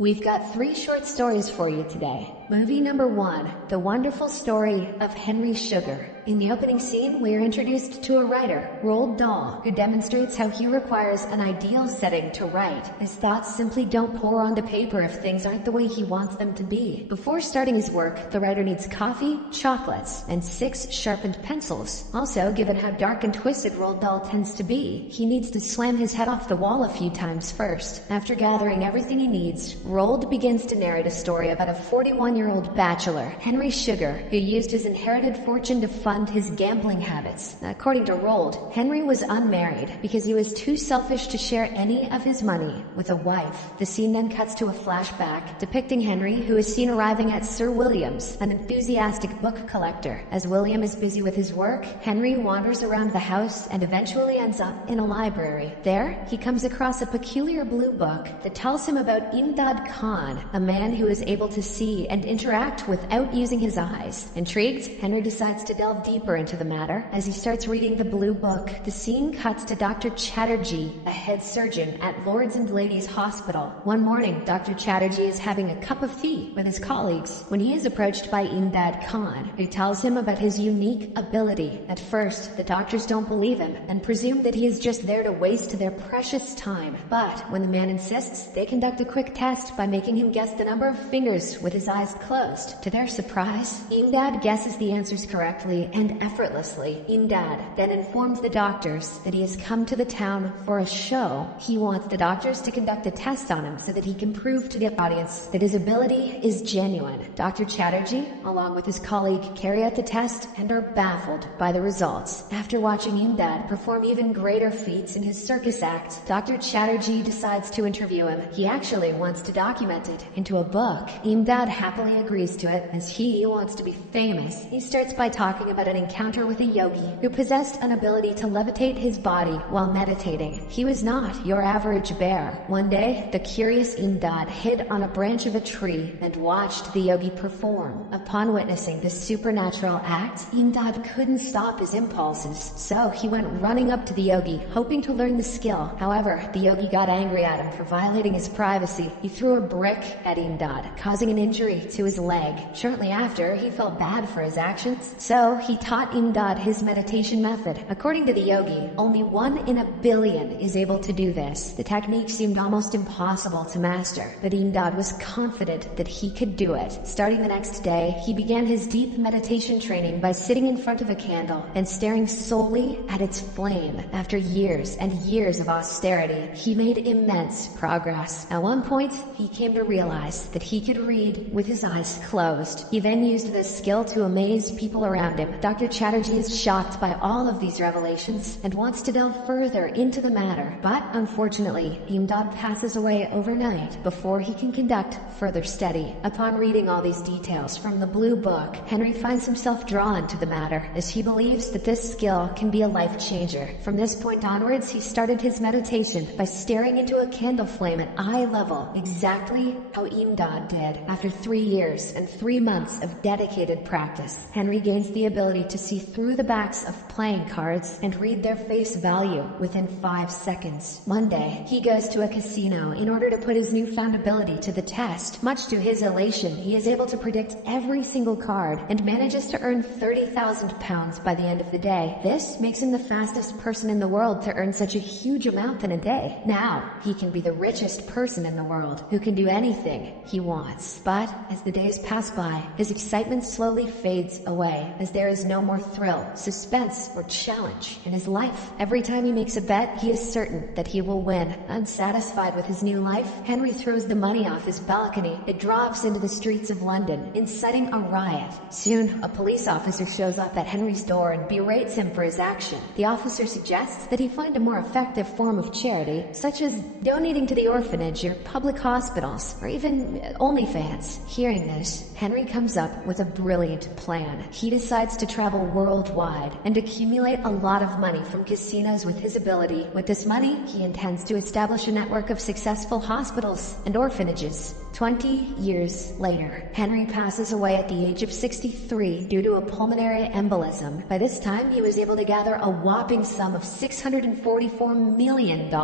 We've got 3 short stories for you today. Movie number 1, The Wonderful Story of Henry Sugar. In the opening scene, we are introduced to a writer, Roald Dahl, who demonstrates how he requires an ideal setting to write. His thoughts simply don't pour onto paper if things aren't the way he wants them to be. Before starting his work, the writer needs coffee, chocolates, and 6 sharpened pencils. Also, given how dark and twisted Roald Dahl tends to be, he needs to slam his head off the wall a few times first. After gathering everything he needs, Roald begins to narrate a story about a 41-year-old bachelor, Henry Sugar, who used his inherited fortune to fund his gambling habits. According to Roald, Henry was unmarried because he was too selfish to share any of his money with a wife. The scene then cuts to a flashback depicting Henry, who is seen arriving at Sir William's, an enthusiastic book collector. As William is busy with his work, Henry wanders around the house and eventually ends up in a library. There, he comes across a peculiar blue book that tells him about Imdad Khan, a man who is able to see and interact without using his eyes. Intrigued, Henry decides to delve deeper into the matter. As he starts reading the blue book, the scene cuts to Dr. Chatterjee, a head surgeon at Lords and Ladies Hospital. One morning, Dr. Chatterjee is having a cup of tea with his colleagues when he is approached by Imdad Khan, who tells him about his unique ability. At first, the doctors don't believe him and presume that he is just there to waste their precious time. But when the man insists, they conduct a quick test by making him guess the number of fingers with his eyes closed. To their surprise, Imdad guesses the answers correctly and effortlessly. Imdad then informs the doctors that he has come to the town for a show. He wants the doctors to conduct a test on him so that he can prove to the audience that his ability is genuine. Dr. Chatterjee, along with his colleague, carry out the test and are baffled by the results. After watching Imdad perform even greater feats in his circus act, Dr. Chatterjee decides to interview him. He actually wants to document it into a book. Imdad happily agrees to it as he wants to be famous. He starts by talking about an encounter with a yogi who possessed an ability to levitate his body while meditating. He was not your average bear. One day, the curious Imdad hid on a branch of a tree and watched the yogi perform. Upon witnessing this supernatural act, Imdad couldn't stop his impulses, so he went running up to the yogi, hoping to learn the skill. However, the yogi got angry at him for violating his privacy. He threw a brick at Imdad, causing an injury to his leg. Shortly after, he felt bad for his actions, so he taught Imdad his meditation method. According to the yogi, only 1 in a billion is able to do this. The technique seemed almost impossible to master, but Imdad was confident that he could do it. Starting the next day, he began his deep meditation training by sitting in front of a candle and staring solely at its flame. After years and years of austerity, he made immense progress. At one point, he came to realize that he could read with his eyes closed. He then used this skill to amaze people around him. Dr. Chatterjee is shocked by all of these revelations and wants to delve further into the matter. But unfortunately, Imdad passes away overnight before he can conduct further study. Upon reading all these details from the blue book, Henry finds himself drawn to the matter as he believes that this skill can be a life changer. From this point onwards, he started his meditation by staring into a candle flame at eye level, exactly how Imdad did. After 3 years and 3 months of dedicated practice, Henry gains the ability to see through the backs of playing cards and read their face value within 5 seconds. One day, he goes to a casino in order to put his newfound ability to the test. Much to his elation, he is able to predict every single card and manages to earn £30,000 by the end of the day. This makes him the fastest person in the world to earn such a huge amount in a day. Now, he can be the richest person in the world who can do anything he wants. But as the days pass by, his excitement slowly fades away as there is no more thrill, suspense, or challenge in his life. Every time he makes a bet, he is certain that he will win. Unsatisfied with his new life, Henry throws the money off his balcony. It drops into the streets of London, inciting a riot. Soon, a police officer shows up at Henry's door and berates him for his action. The officer suggests that he find a more effective form of charity, such as donating to the orphanage or public hospitals, or even OnlyFans. Hearing this, Henry comes up with a brilliant plan. He decides to travel worldwide and accumulate a lot of money from casinos with his ability. With this money, he intends to establish a network of successful hospitals and orphanages. 20 years later, Henry passes away at the age of 63 due to a pulmonary embolism. By this time, he was able to gather a whopping sum of $644 million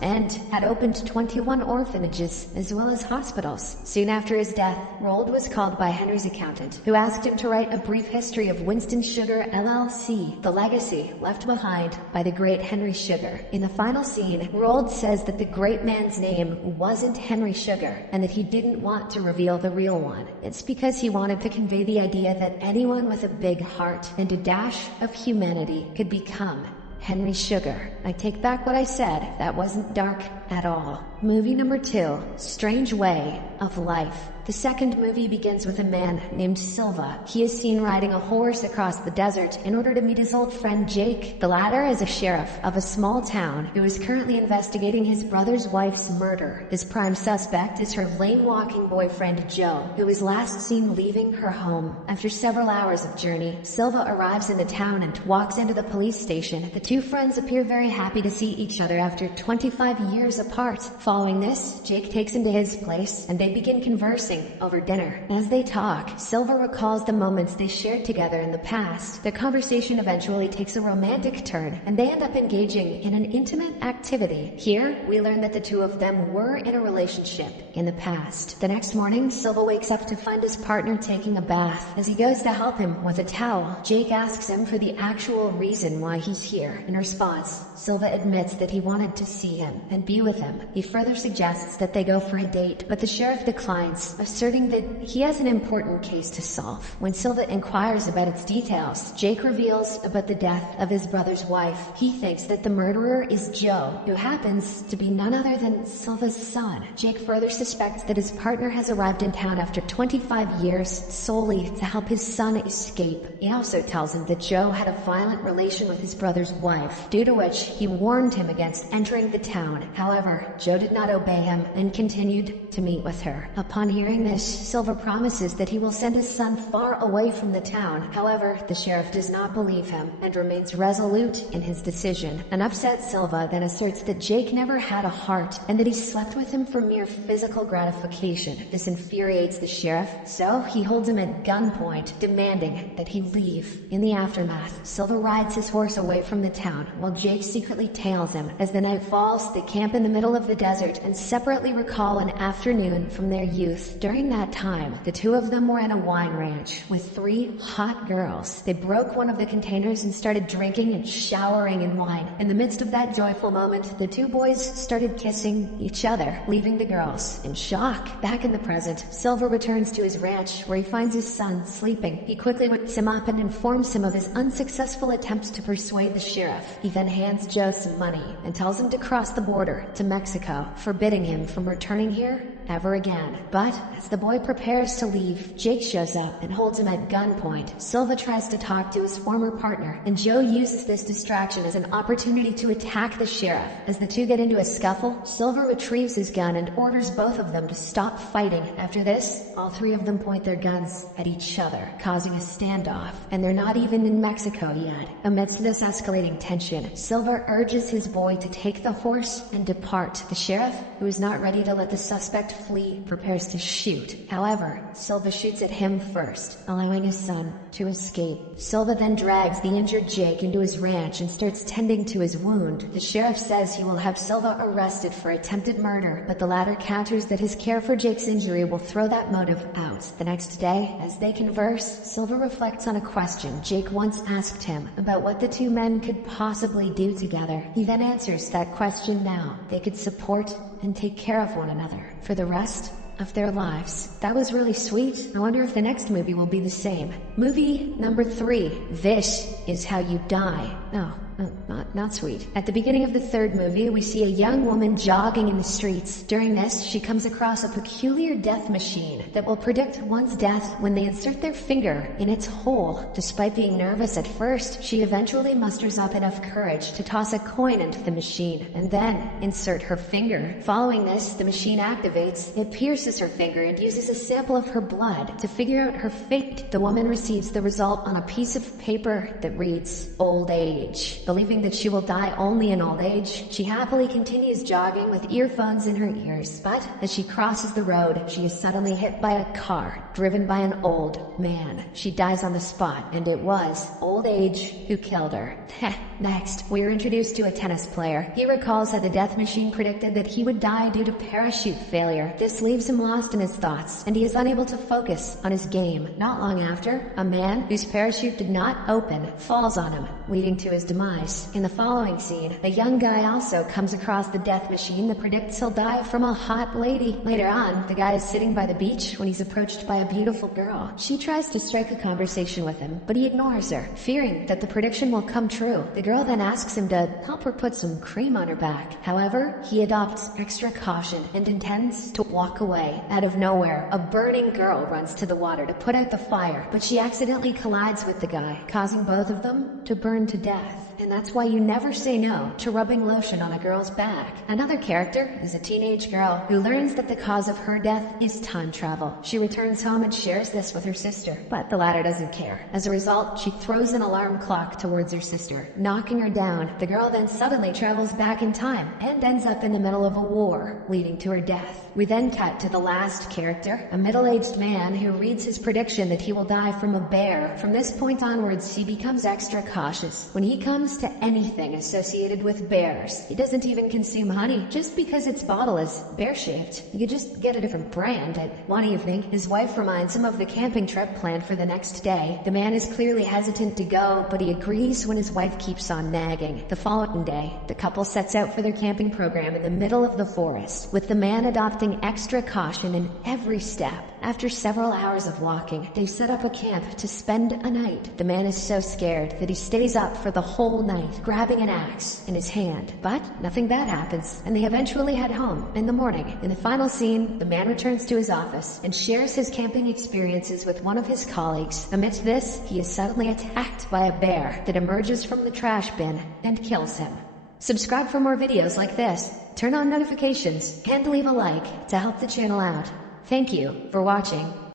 and had opened 21 orphanages as well as hospitals. Soon after his death, Roald was called by Henry's accountant, who asked him to write a brief history of Winston Sugar LLC, the legacy left behind by the great Henry Sugar. In the final scene, Roald says that the great man's name wasn't Henry Sugar and that he didn't want to reveal the real one. It's because he wanted to convey the idea that anyone with a big heart and a dash of humanity could become Henry Sugar. I take back what I said. That wasn't dark at all. Movie number 2, Strange Way of Life. The second movie begins with a man named Silva. He is seen riding a horse across the desert in order to meet his old friend Jake. The latter is a sheriff of a small town who is currently investigating his brother's wife's murder. His prime suspect is her lane-walking boyfriend Joe, who is last seen leaving her home. After several hours of journey, Silva arrives in the town and walks into the police station. The two friends appear very happy to see each other after 25 years apart. Following this, Jake takes him to his place and they begin conversing over dinner. As they talk, Silva recalls the moments they shared together in the past. Their conversation eventually takes a romantic turn, and they end up engaging in an intimate activity. Here, we learn that the two of them were in a relationship in the past. The next morning, Silva wakes up to find his partner taking a bath. As he goes to help him with a towel, Jake asks him for the actual reason why he's here. In response, Silva admits that he wanted to see him and be with him. He further suggests that they go for a date, but the sheriff declines, asserting that he has an important case to solve. When Silva inquires about its details, Jake reveals about the death of his brother's wife. He thinks that the murderer is Joe, who happens to be none other than Silva's son. Jake further suspects that his partner has arrived in town after 25 years solely to help his son escape. He also tells him that Joe had a violent relation with his brother's wife, due to which he warned him against entering the town. However, Joe did not obey him and continued to meet with her. Upon hearing this, Silva promises that he will send his son far away from the town. However, the sheriff does not believe him and remains resolute in his decision. An upset Silva then asserts that Jake never had a heart and that he slept with him for mere physical gratification. This infuriates the sheriff, so he holds him at gunpoint, demanding that he leave. In the aftermath, Silva rides his horse away from the town while Jake secretly tails him. As the night falls, they camp in the middle of the desert and separately recall an afternoon from their youth. During that time, the two of them were in a wine ranch with 3 hot girls. They broke one of the containers and started drinking and showering in wine. In the midst of that joyful moment, the two boys started kissing each other, leaving the girls in shock. Back in the present, Silva returns to his ranch where he finds his son sleeping. He quickly wakes him up and informs him of his unsuccessful attempts to persuade the sheriff. He then hands Joe some money and tells him to cross the border to Mexico, forbidding him from returning here ever again. But as the boy prepares to leave, Jake shows up and holds him at gunpoint. Silva tries to talk to his former partner, and Joe uses this distraction as an opportunity to attack the sheriff. As the two get into a scuffle, Silva retrieves his gun and orders both of them to stop fighting. After this, all 3 of them point their guns at each other, causing a standoff, and they're not even in Mexico yet. Amidst this escalating tension, Silva urges his boy to take the horse and depart. The sheriff, who is not ready to let the suspect flee, prepares to shoot. However, Silva shoots at him first, allowing his son to escape. Silva then drags the injured Jake into his ranch and starts tending to his wound. The sheriff says he will have Silva arrested for attempted murder, but the latter counters that his care for Jake's injury will throw that motive out. The next day, as they converse, Silva reflects on a question Jake once asked him about what the two men could possibly do together. He then answers that question now. They could support and take care of one another for the rest of their lives. That was really sweet. I wonder if the next movie will be the same. Movie number 3, This Is How You Die. Not sweet. At the beginning of the third movie, we see a young woman jogging in the streets. During this, she comes across a peculiar death machine that will predict one's death when they insert their finger in its hole. Despite being nervous at first, she eventually musters up enough courage to toss a coin into the machine and then insert her finger. Following this, the machine activates. It pierces her finger and uses a sample of her blood to figure out her fate. The woman receives the result on a piece of paper that reads, "Old Age." Believing that she will die only in old age, she happily continues jogging with earphones in her ears. But as she crosses the road, she is suddenly hit by a car driven by an old man. She dies on the spot, and it was old age who killed her. Next, we are introduced to a tennis player. He recalls that the death machine predicted that he would die due to parachute failure. This leaves him lost in his thoughts, and he is unable to focus on his game. Not long after, a man whose parachute did not open falls on him, leading to his demise. In the following scene, a young guy also comes across the death machine that predicts he'll die from a hot lady. Later on, the guy is sitting by the beach when he's approached by a beautiful girl. She tries to strike a conversation with him, but he ignores her, fearing that the prediction will come true. The girl then asks him to help her put some cream on her back. However, he adopts extra caution and intends to walk away. Out of nowhere, a burning girl runs to the water to put out the fire, but she accidentally collides with the guy, causing both of them to burn to death. And that's why you never say no to rubbing lotion on a girl's back. Another character is a teenage girl who learns that the cause of her death is time travel. She returns home and shares this with her sister, but the latter doesn't care. As a result, she throws an alarm clock towards her sister, knocking her down. The girl then suddenly travels back in time and ends up in the middle of a war, leading to her death. We then cut to the last character, a middle-aged man who reads his prediction that he will die from a bear. From this point onwards, he becomes extra cautious when he comes to anything associated with bears. He doesn't even consume honey, just because its bottle is bear-shaped. You could just get a different brand. One evening, his wife reminds him of the camping trip planned for the next day. The man is clearly hesitant to go, but he agrees when his wife keeps on nagging. The following day, the couple sets out for their camping program in the middle of the forest, with the man adopting extra caution in every step. After several hours of walking, they set up a camp to spend a night. The man is so scared that he stays up for the whole night, grabbing an axe in his hand. But nothing bad happens, and they eventually head home in the morning. In the final scene, the man returns to his office and shares his camping experiences with one of his colleagues. Amidst this, he is suddenly attacked by a bear that emerges from the trash bin and kills him. Subscribe for more videos like this, turn on notifications, and leave a like to help the channel out. Thank you for watching.